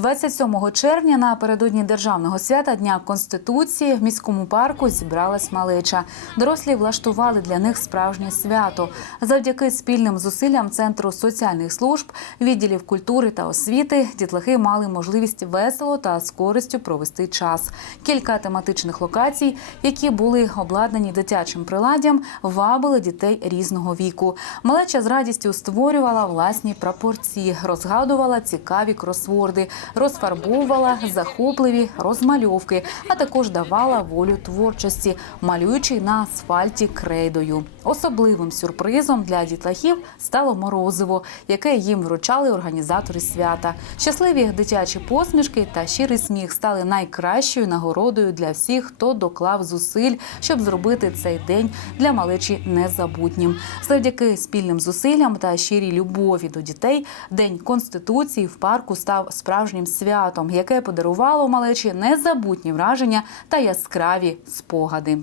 27 червня напередодні державного свята Дня Конституції в міському парку зібралась малеча. Дорослі влаштували для них справжнє свято. Завдяки спільним зусиллям центру соціальних служб, відділів культури та освіти, дітлахи мали можливість весело та з користю провести час. Кілька тематичних локацій, які були обладнані дитячим приладдям, вабили дітей різного віку. Малеча з радістю створювала власні прапорці, розгадувала цікаві кросворди, розфарбовувала захопливі розмальовки, а також давала волю творчості, малюючи на асфальті крейдою. Особливим сюрпризом для дітлахів стало морозиво, яке їм вручали організатори свята. Щасливі дитячі посмішки та щирий сміх стали найкращою нагородою для всіх, хто доклав зусиль, щоб зробити цей день для малечі незабутнім. Завдяки спільним зусиллям та щирій любові до дітей, День Конституції в парку став справжнім святом, яке подарувало малечі незабутні враження та яскраві спогади.